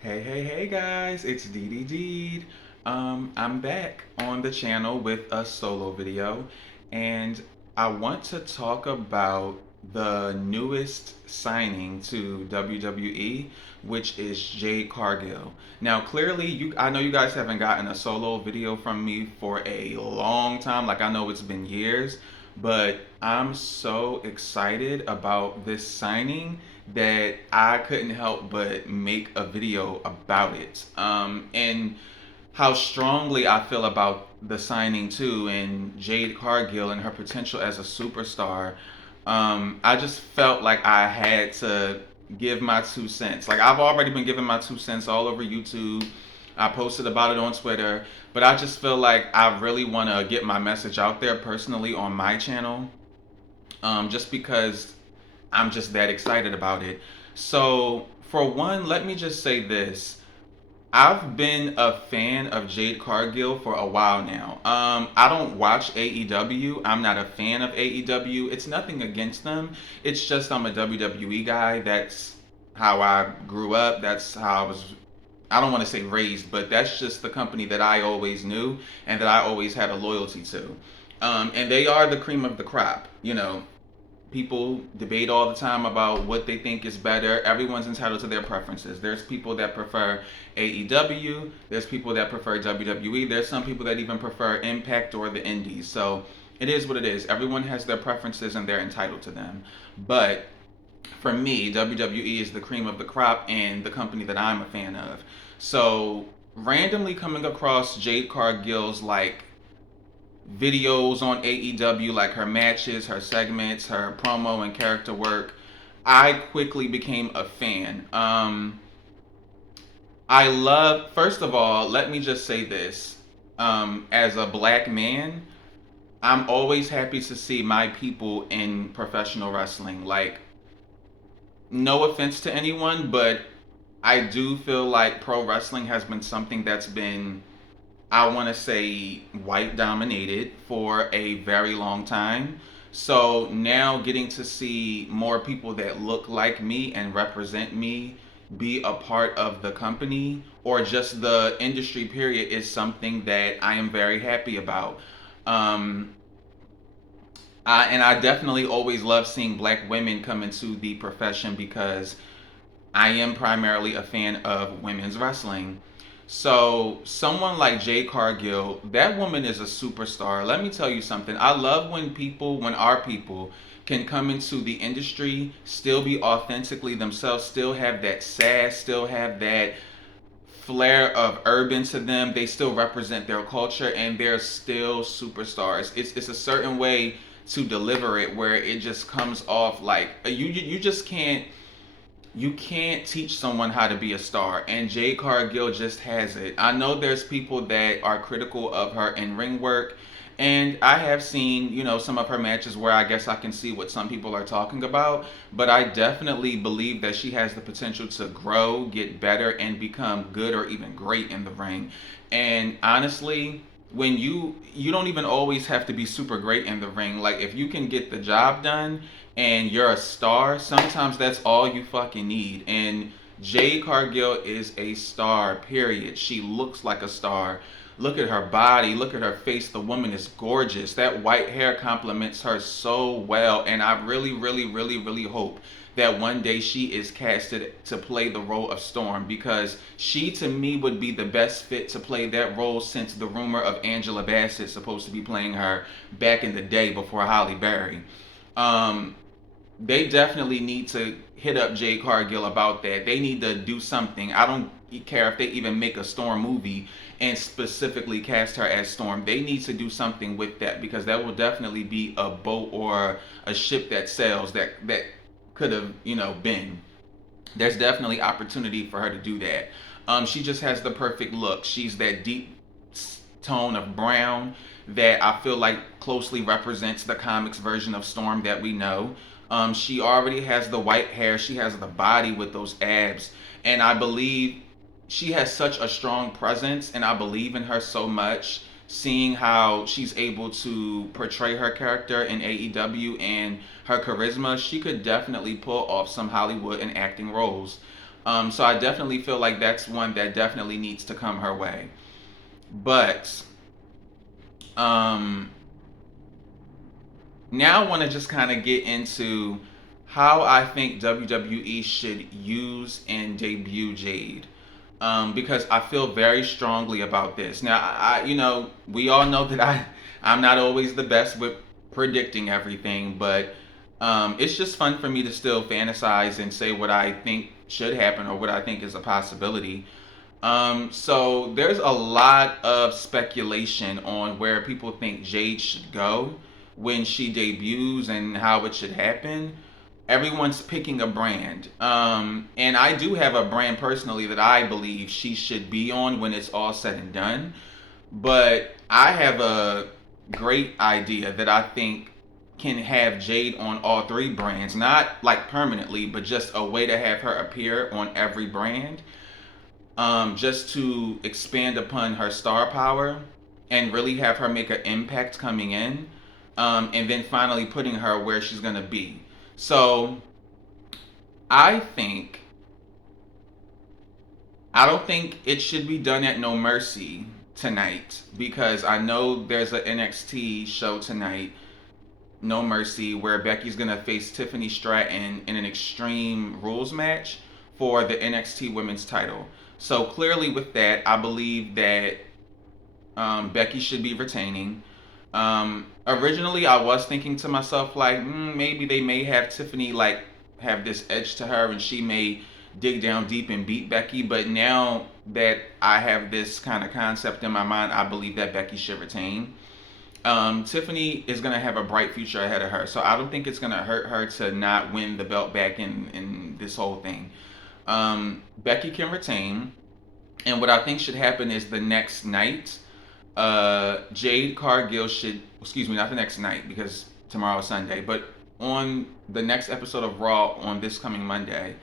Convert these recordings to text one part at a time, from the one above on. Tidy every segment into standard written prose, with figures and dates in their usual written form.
Hey guys, it's DeedyDeed. I'm back on the channel with a solo video, and I want to talk about the newest signing to WWE, which is Jade Cargill. Now, clearly, I know you guys haven't gotten a solo video from me for a long time, like I know it's been years, but I'm so excited about this signing that I couldn't help but make a video about it. And how strongly I feel about the signing too, and Jade Cargill and her potential as a superstar. I just felt like I had to give my 2 cents. Like I've already been giving my 2 cents all over YouTube. I posted about it on Twitter, but I just feel like I really want to get my message out there personally on my channel, just because I'm just that excited about it. So, for one, let me just say this. I've been a fan of Jade Cargill for a while now. I don't watch AEW. I'm not a fan of AEW. It's nothing against them. It's just I'm a WWE guy. That's how I grew up. That's how I was, I don't want to say raised, but that's just the company that I always knew and that I always had a loyalty to. And they are the cream of the crop. People debate all the time about what they think is better. Everyone's entitled to their preferences. There's people that prefer AEW, there's people that prefer WWE, there's some people that even prefer Impact or the Indies. So it is what it is. Everyone has their preferences and they're entitled to them. But for me, WWE is the cream of the crop and the company that I'm a fan of. So randomly coming across Jade Cargill's videos on AEW, like her matches, her segments, her promo and character work, I quickly became a fan. I love, first of all, let me just say this. As a black man, I'm always happy to see my people in professional wrestling. Like, no offense to anyone, but I do feel like pro wrestling has been something that's been, I want to say, white dominated for a very long time. So now getting to see more people that look like me and represent me be a part of the company or just the industry period is something that I am very happy about. Um, and I definitely always love seeing black women come into the profession because I am primarily a fan of women's wrestling. So, someone like Jade Cargill, that woman is a superstar. Let me tell you something. I love when our people can come into the industry, still be authentically themselves, still have that sass, still have that flair of urban to them. They still represent their culture and they're still superstars. It's a certain way to deliver it where it just comes off like you just can't teach someone how to be a star, and Jade Cargill just has it. I know there's people that are critical of her in ring work, and I have seen, some of her matches where I guess I can see what some people are talking about, but I definitely believe that she has the potential to grow, get better, and become good or even great in the ring. And honestly, when you don't even always have to be super great in the ring. Like if you can get the job done and you're a star, sometimes that's all you fucking need. And Jade Cargill is a star, period. She looks like a star. Look at her body, look at her face. The woman is gorgeous. That white hair complements her so well. And I really, really, really, really hope that one day she is casted to play the role of Storm, because she to me would be the best fit to play that role since the rumor of Angela Bassett supposed to be playing her back in the day before Holly Berry. Um, they definitely need to hit up Jade Cargill about that. They need to do something. I don't care if they even make a Storm movie and specifically cast her as Storm. They need to do something with that because that will definitely be a boat or a ship that sails that could have, been. There's definitely opportunity for her to do that. She just has the perfect look. She's that deep tone of brown that I feel like closely represents the comics version of Storm that we know. She already has the white hair. She has the body with those abs. And I believe she has such a strong presence, and I believe in her so much. Seeing how she's able to portray her character in AEW and her charisma, she could definitely pull off some Hollywood and acting roles. So I definitely feel like that's one that definitely needs to come her way. But um, now I want to just kind of get into how I think WWE should use and debut Jade. Because I feel very strongly about this. Now, we all know that I'm not always the best with predicting everything, but it's just fun for me to still fantasize and say what I think should happen or what I think is a possibility. So there's a lot of speculation on where people think Jade should go when she debuts and how it should happen. Everyone's picking a brand. And I do have a brand personally that I believe she should be on when it's all said and done. But I have a great idea that I think can have Jade on all three brands, not like permanently, but just a way to have her appear on every brand, just to expand upon her star power and really have her make an impact coming in, and then finally putting her where she's gonna be. So I think I don't think it should be done at No Mercy tonight because I know there's an NXT show tonight, No Mercy, where Becky's gonna face Tiffany Stratton in an Extreme Rules match for the NXT Women's title. So clearly, with that, I believe that Becky should be retaining. Originally, I was thinking to myself like, maybe they may have Tiffany like have this edge to her, and she may dig down deep and beat Becky. But now that I have this kind of concept in my mind, I believe that Becky should retain. Tiffany is going to have a bright future ahead of her, so I don't think it's going to hurt her to not win the belt back in this whole thing. Becky can retain, and what I think should happen is the next night, Jade Cargill should, excuse me, not the next night because tomorrow is Sunday, but on the next episode of Raw on this coming Monday.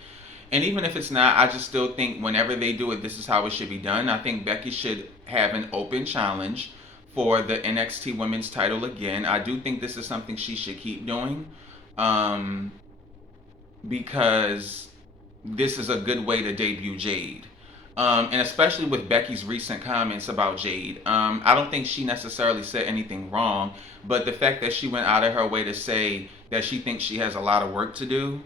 And even if it's not, I just still think whenever they do it, this is how it should be done. I think Becky should have an open challenge for the NXT Women's title again. I do think this is something she should keep doing, um, because this is a good way to debut Jade. And especially with Becky's recent comments about Jade, I don't think she necessarily said anything wrong, but the fact that she went out of her way to say that she thinks she has a lot of work to do,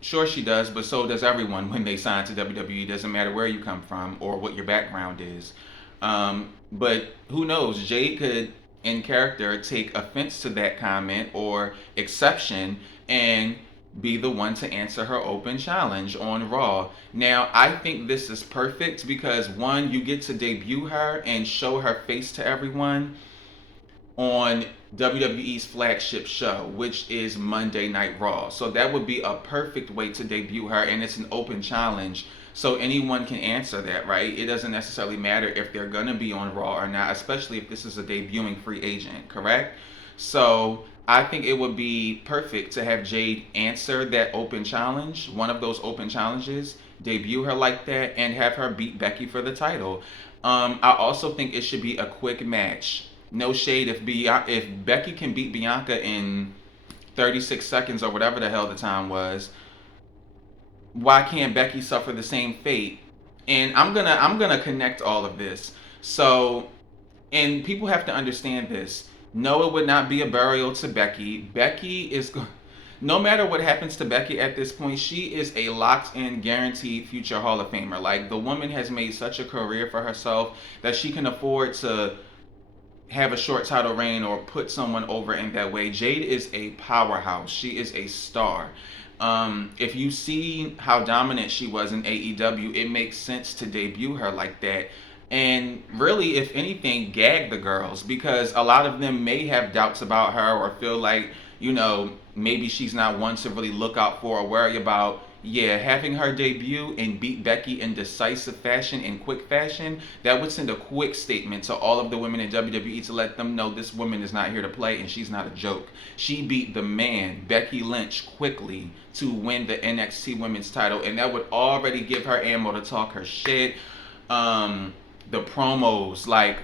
sure she does, but so does everyone when they sign to WWE. Doesn't matter where you come from or what your background is. But who knows? Jade could, in character, take offense to that comment or exception and be the one to answer her open challenge on Raw. Now, I think this is perfect because one, you get to debut her and show her face to everyone on WWE's flagship show, which is Monday Night Raw. So that would be a perfect way to debut her, and it's an open challenge. So anyone can answer that, right? It doesn't necessarily matter if they're gonna be on Raw or not, especially if this is a debuting free agent, correct? So I think it would be perfect to have Jade answer that open challenge, one of those open challenges, debut her like that, and have her beat Becky for the title. I also think it should be a quick match. No shade if Becky can beat Bianca in 36 seconds or whatever the hell the time was, why can't Becky suffer the same fate? And I'm gonna connect all of this. So, and people have to understand this. No, it would not be a burial to Becky. No matter what happens to Becky at this point, she is a locked in, guaranteed future Hall of Famer. Like, the woman has made such a career for herself that she can afford to have a short title reign or put someone over in that way. Jade is a powerhouse. She is a star. If you see how dominant she was in AEW, it makes sense to debut her like that. And really, if anything, gag the girls because a lot of them may have doubts about her or feel like, maybe she's not one to really look out for or worry about. Yeah, having her debut and beat Becky in decisive fashion, in quick fashion, that would send a quick statement to all of the women in WWE to let them know this woman is not here to play and she's not a joke. She beat the man, Becky Lynch, quickly to win the NXT Women's title, and that would already give her ammo to talk her shit. The promos, like,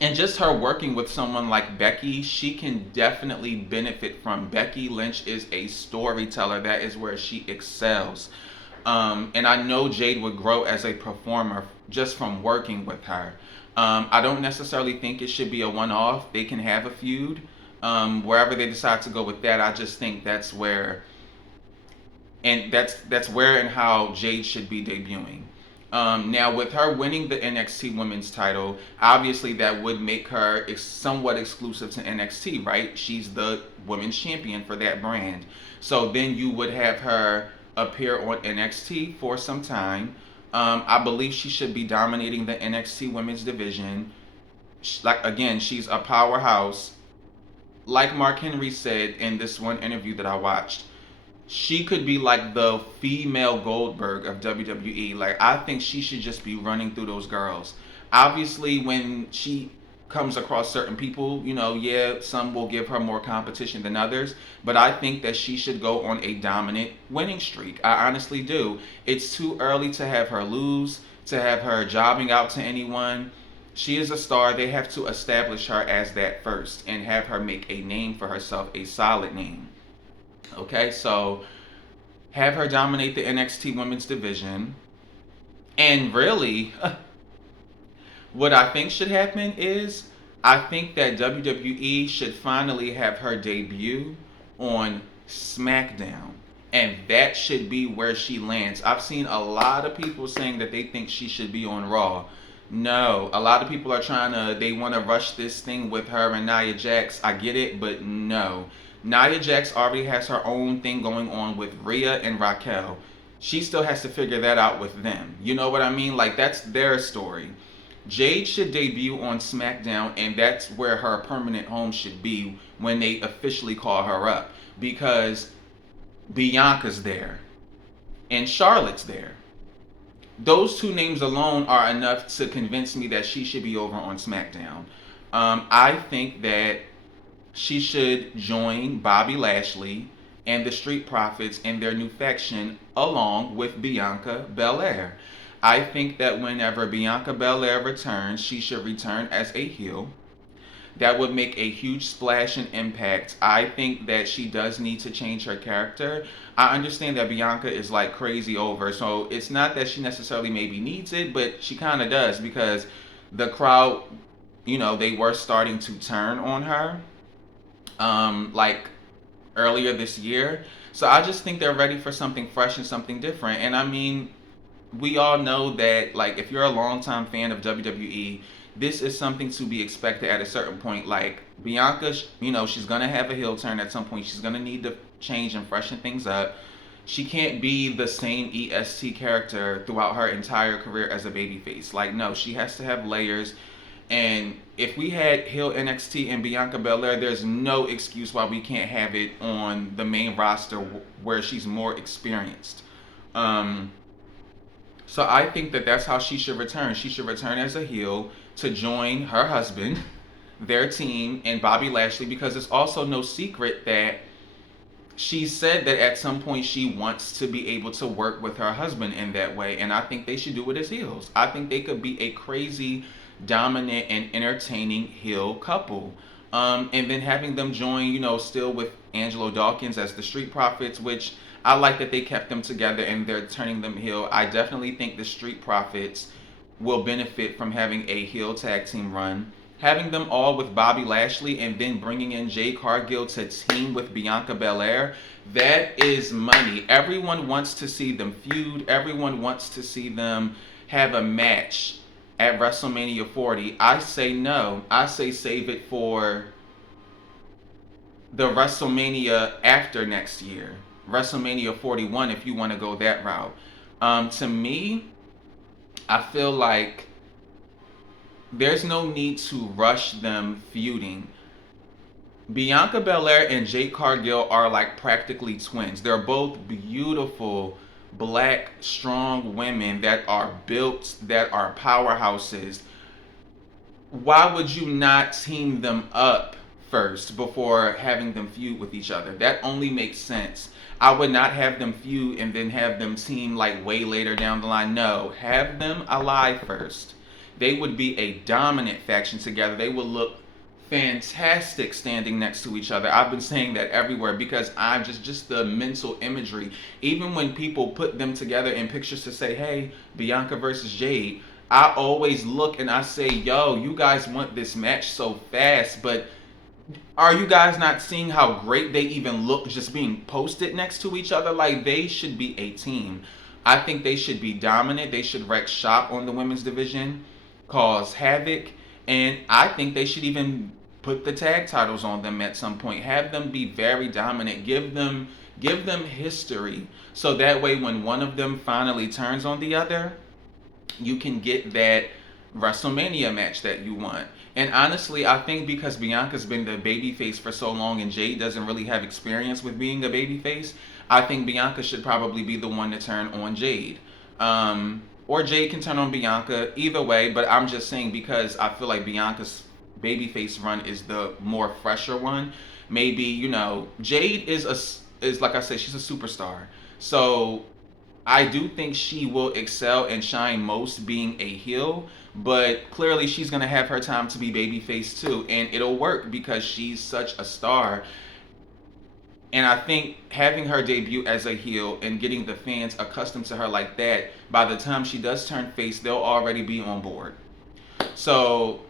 and just her working with someone like Becky, she can definitely benefit from. Becky Lynch is a storyteller. That is where she excels. And I know Jade would grow as a performer just from working with her. I don't necessarily think it should be a one-off. They can have a feud. Wherever they decide to go with that, I just think that's where and how Jade should be debuting. Now, with her winning the NXT Women's title, obviously that would make her somewhat exclusive to NXT, right? She's the women's champion for that brand. So then you would have her appear on NXT for some time. I believe she should be dominating the NXT Women's division. Like again, she's a powerhouse. Like Mark Henry said in this one interview that I watched, she could be like the female Goldberg of WWE. Like, I think she should just be running through those girls. Obviously, when she comes across certain people, yeah, some will give her more competition than others, but I think that she should go on a dominant winning streak. I honestly do. It's too early to have her lose, to have her jobbing out to anyone. She is a star. They have to establish her as that first and have her make a name for herself, a solid name. Okay, so have her dominate the NXT Women's division. And really, what I think should happen is I think that WWE should finally have her debut on SmackDown. And that should be where she lands. I've seen a lot of people saying that they think she should be on Raw. No, a lot of people are they want to rush this thing with her and Nia Jax. I get it, but no. Nia Jax already has her own thing going on with Rhea and Raquel. She still has to figure that out with them. You know what I mean? Like, that's their story. Jade should debut on SmackDown, and that's where her permanent home should be when they officially call her up. Because Bianca's there, and Charlotte's there. Those two names alone are enough to convince me that she should be over on SmackDown. I think that she should join Bobby Lashley and the Street Profits in their new faction along with Bianca Belair. I think that whenever Bianca Belair returns, she should return as a heel. That would make a huge splash and impact. I think that she does need to change her character. I understand that Bianca is like crazy over, so it's not that she necessarily maybe needs it, but she kind of does because the crowd, they were starting to turn on her, like earlier this year. So I just think they're ready for something fresh and something different. And I mean, we all know that, like, if you're a longtime fan of WWE, this is something to be expected at a certain point. Like, Bianca, she's going to have a heel turn at some point. She's going to need to change and freshen things up. She can't be the same EST character throughout her entire career as a babyface. Like, no, she has to have layers. And if we had heel NXT and Bianca Belair, there's no excuse why we can't have it on the main roster where she's more experienced. So I think that that's how she should return. She should return as a heel to join her husband, their team, and Bobby Lashley, because it's also no secret that she said that at some point she wants to be able to work with her husband in that way, and I think they should do it as heels. I think they could be a crazy, dominant, and entertaining heel couple. And then having them join, still with Angelo Dawkins as the Street Profits, which I like that they kept them together and they're turning them heel. I definitely think the Street Profits will benefit from having a heel tag team run. Having them all with Bobby Lashley and then bringing in Jade Cargill to team with Bianca Belair, that is money. Everyone wants to see them feud. Everyone wants to see them have a match at WrestleMania 40. I say no. I say save it for the WrestleMania after next year. WrestleMania 41 if you want to go that route. To me, I feel like there's no need to rush them feuding. Bianca Belair and Jade Cargill are like practically twins. They're both beautiful, black, strong women that are built, that are powerhouses. Why would you not team them up first before having them feud with each other? That only makes sense. I would not have them feud and then have them team like way later down the line. No, have them alive first. They would be a dominant faction together. They would look fantastic standing next to each other. I've been saying that everywhere because I'm just the mental imagery. Even when people put them together in pictures to say, "Hey, Bianca versus Jade," I always look and I say, "Yo, you guys want this match so fast, but are you guys not seeing how great they even look just being posted next to each other? Like, they should be a team. I think they should be dominant. They should wreck shop on the women's division, cause havoc, and I think they should even put the tag titles on them at some point. Have them be very dominant. Give them history, so that way when one of them finally turns on the other, you can get that WrestleMania match that you want. And honestly, I think because Bianca's been the babyface for so long and Jade doesn't really have experience with being a babyface, I think Bianca should probably be the one to turn on Jade. Or Jade can turn on Bianca, either way, but I'm just saying because I feel like Bianca's babyface run is the more fresher one. Maybe, Jade is like I said, she's a superstar. So I do think she will excel and shine most being a heel, but clearly she's gonna have her time to be babyface too, and it'll work because she's such a star. And I think having her debut as a heel and getting the fans accustomed to her like that, by the time she does turn face, they'll already be on board. So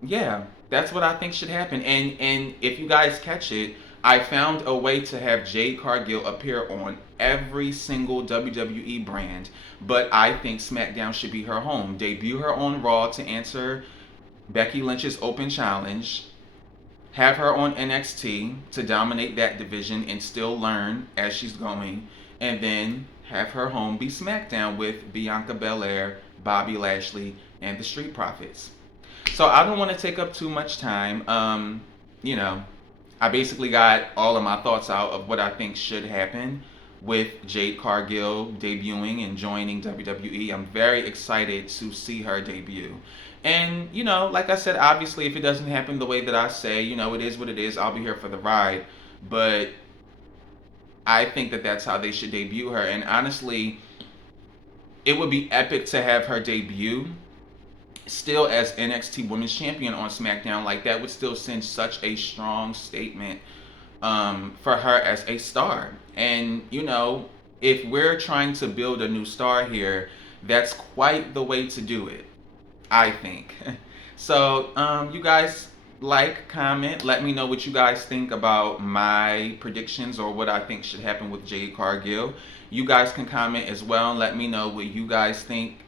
yeah, that's what I think should happen. And if you guys catch it, I found a way to have Jade Cargill appear on every single WWE brand, but I think SmackDown should be her home. Debut her on Raw to answer Becky Lynch's open challenge. Have her on NXT to dominate that division and still learn as she's going, and then have her home be SmackDown with Bianca Belair, Bobby Lashley, and the Street Profits. So I don't want to take up too much time. You know, I basically got all of my thoughts out of what I think should happen with Jade Cargill debuting and joining WWE. I'm very excited to see her debut. And, like I said, obviously, if it doesn't happen the way that I say, it is what it is. I'll be here for the ride. But I think that that's how they should debut her. And honestly, it would be epic to have her debut still as NXT Women's Champion on SmackDown. Like, that would still send such a strong statement for her as a star. And, if we're trying to build a new star here, that's quite the way to do it, I think. So, you guys comment, let me know what you guys think about my predictions or what I think should happen with Jade Cargill. You guys can comment as well and let me know what you guys think,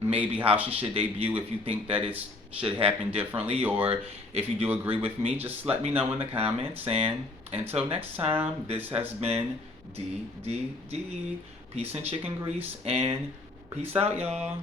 maybe how she should debut, if you think that it should happen differently, or if you do agree with me, just let me know in the comments. And until next time, this has been DeedyDeed. Peace and chicken grease, and peace out, y'all.